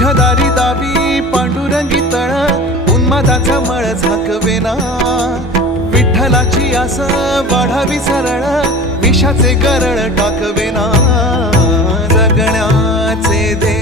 तुझ्या दारी दावी पांडुरंगी तळ उन्मादाचा मळ झाकवेना विठ्ठलाची आस वाढावी सरळ विषाचे गरळ टाकवेना जगण्याचे दे